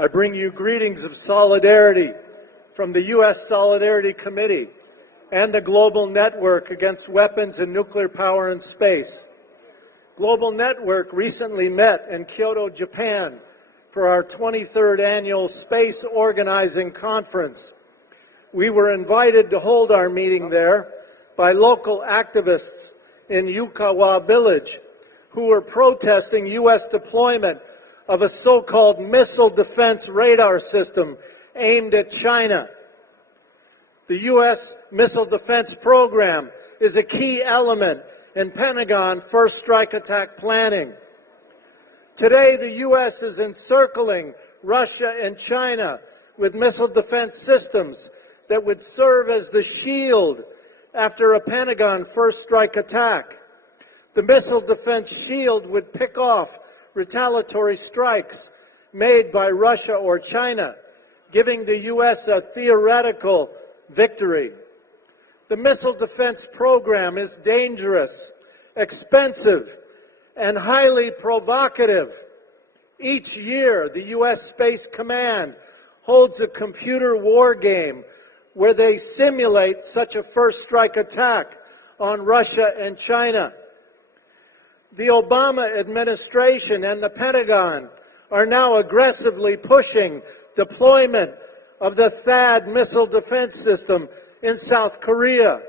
I bring you greetings of solidarity from the U.S. Solidarity Committee and the Global Network Against Weapons and Nuclear Power in Space. Global Network recently met in Kyoto, Japan for our 23rd annual Space Organizing Conference. We were invited to hold our meeting there by local activists in Yukawa Village who were protesting U.S. deployment of a so-called missile defense radar system aimed at China. The U.S. missile defense program is a key element in Pentagon first strike attack planning. Today, the U.S. is encircling Russia and China with missile defense systems that would serve as the shield after a Pentagon first strike attack. The missile defense shield would pick off retaliatory strikes made by Russia or China, giving the U.S. a theoretical victory. The missile defense program is dangerous, expensive, and highly provocative. Each year, the U.S. Space Command holds a computer war game where they simulate such a first strike attack on Russia and China. The Obama administration and the Pentagon are now aggressively pushing deployment of the THAAD missile defense system in South Korea.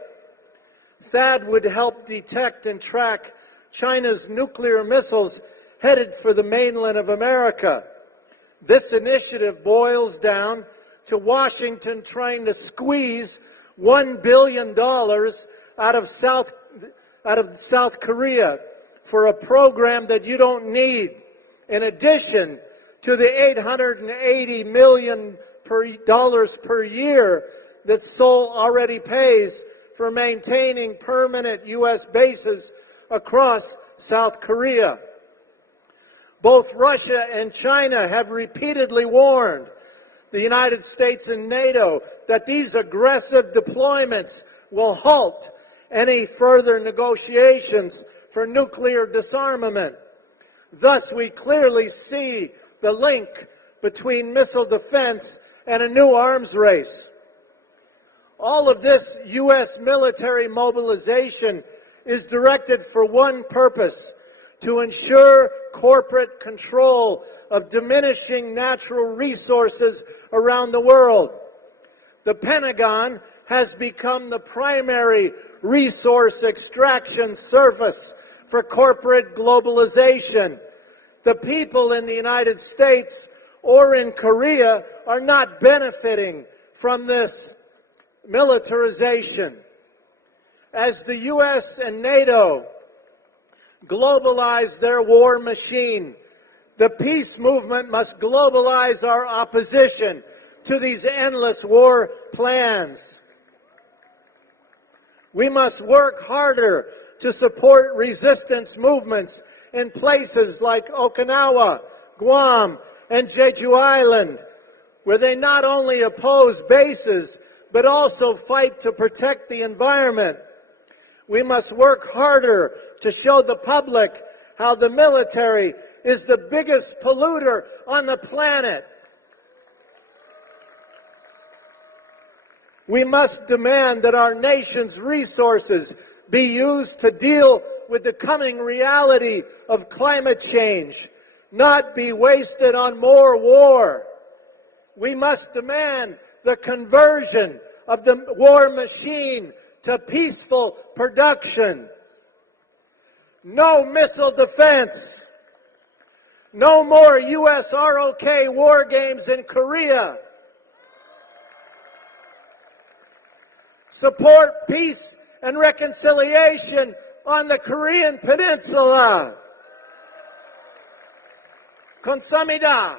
THAAD would help detect and track China's nuclear missiles headed for the mainland of America. This initiative boils down to Washington trying to squeeze $1 billion out of South Korea for a program that you don't need, in addition to the $880 million per year that Seoul already pays for maintaining permanent U.S. bases across South Korea. Both Russia and China have repeatedly warned the United States and NATO that these aggressive deployments will halt any further negotiations for nuclear disarmament. Thus, we clearly see the link between missile defense and a new arms race. All of this U.S. military mobilization is directed for one purpose: to ensure corporate control of diminishing natural resources around the world. The Pentagon has become the primary resource extraction surface for corporate globalization. The people in the United States or in Korea are not benefiting from this militarization. As the U.S. and NATO globalize their war machine, the peace movement must globalize our opposition to these endless war plans. We must work harder to support resistance movements in places like Okinawa, Guam, and Jeju Island, where they not only oppose bases, but also fight to protect the environment. We must work harder to show the public how the military is the biggest polluter on the planet. We must demand that our nation's resources be used to deal with the coming reality of climate change, not be wasted on more war. We must demand the conversion of the war machine to peaceful production. No missile defense. No more U.S. ROK war games in Korea. Support peace and reconciliation on the Korean Peninsula. 감사합니다.